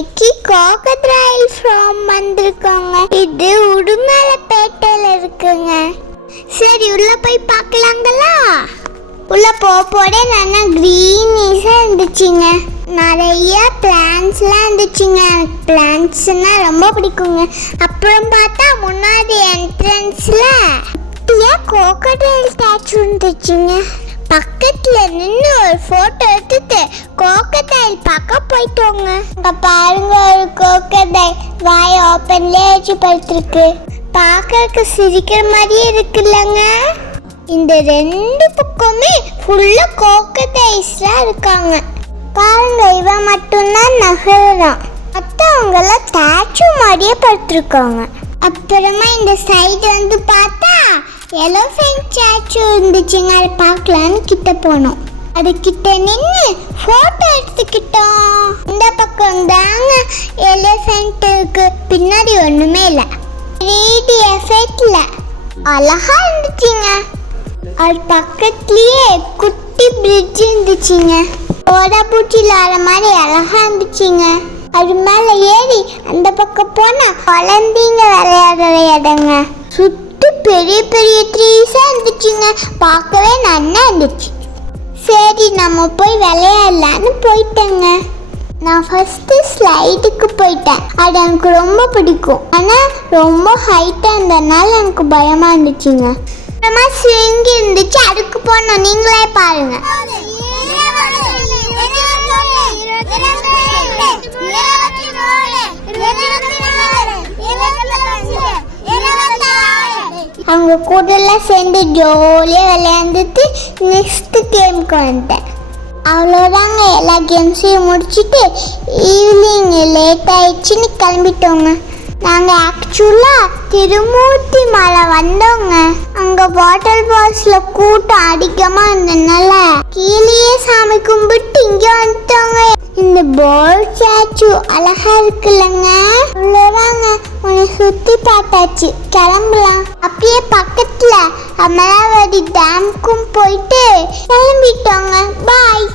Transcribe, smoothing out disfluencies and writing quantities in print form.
இன்னைக்கு கோகத்ராயில் ஃபார்ம் வந்திருக்கோங்க. இது உடுமலைப்பேட்டையில இருக்குங்க. சரி உள்ள போய் பார்க்கலாங்களா? உள்ள போட நல்லா க்ரீனிஷா இருந்துச்சுங்க. நிறைய பிளான்ட்ஸ்லாம் இருந்துச்சுங்க. பிளான்ட்ஸ்னா ரொம்ப பிடிக்குங்க. அப்புறம் பார்த்தா முன்னாடி என்ட்ரன்ஸ்ல கோகத்ராயில் ஸ்டாச்சு இருந்துச்சுங்க. பக்கத்துல நின்று ஒரு போட்டோ எடுத்துட்டு கோகத்ராயில் பார்க்க போயிட்டோங்க. அங்க பாருங்க, ஒரு கோகத்ராயில் வாய் ஓப்பன்லயே வச்சு படுத்துருக்கு. பார்க்கறதுக்கு சிரிக்கிற மாதிரியே இருக்குல்லங்க. இந்த ரெண்டு பக்கமே ஃபுல்லா கோகத்ராயில்ஸா இருக்காங்க. பாருங்க, இவன் மட்டும்தான் நகரம். மற்றவங்க எல்லாம் ஸ்டாச்சு மாதிரியே படுத்துருக்காங்க. அப்புறமா இந்த சைடு வந்து பார்த்தா எலோஃபென்ட் ஸ்டாச்சு இருந்துச்சுங்க. அதை பார்க்கலான்னு கிட்ட போனோம். அது கிட்ட நின்று போட்டோ எடுத்துக்கிட்டோம். இந்த பக்கம் தாங்க எலிஃபென்ட் இருக்கு, பின்னாடி ஒண்ணுமே இல்லை. 3D எஃபெக்ட்ல அழகா இருந்துச்சுங்க. அது பக்கத்துலயே குட்டி பிரிட்ஜ் இருந்துச்சுங்க. ஓடப்பூச்சியில் ஆற மாதிரி அழகா இருந்துச்சுங்க. அது மேல ஏறி அந்த பக்கம் போனா குழந்தைங்க விளையாடுற இடங்க. சுத்தி பெரிய பெரிய ட்ரீஸா இருந்துச்சுங்க. பார்க்கவே நல்லா இருந்துச்சு. சரி நம்ம போய் விளையாடலான்னு போயிட்டேங்க. நான் ஃபர்ஸ்ட் ஸ்லைடுக்கு போயிட்டேன். அது எனக்கு ரொம்ப பிடிக்கும். ஆனால் ரொம்ப ஹைட்டாக இருந்ததுனால எனக்கு பயமாக இருந்துச்சுங்க. அப்புறமா ஸ்விங் இருந்துச்சு, அதுக்கு போனோம். நீங்களே பாருங்க. அவங்க கூடலாம் சேர்ந்து ஜோலியாக விளையாண்டுட்டு நெக்ஸ்ட் கேமுக்கு வந்துட்டேன். அவ்வளோதாங்க, எல்லா கேம்ஸையும் முடிச்சுட்டு ஈவினிங் லேட் ஆயிடுச்சுன்னு கிளம்பிட்டோங்க. நாங்கள் ஆக்சுவலாக திருமூர்த்தி மலை வந்தோங்க. அங்கே வாட்டர் ஃபால்ஸில் கூட்டம் அதிகமாக இருந்ததுனால கீழேயே சாமி கும்பிட்டு இங்கே வந்துட்டோங்க. இந்த போல் ஸ்டாச்சு அழகா இருக்குல்லங்க. அவ்வளோதாங்க, உன்னை சுற்றி பார்த்தாச்சு, கிளம்பலாம். அப்படியே பக்கத்தில் அமராவதி டேமுக்கும் போயிட்டு கிளம்பிட்டோங்க. பாய்.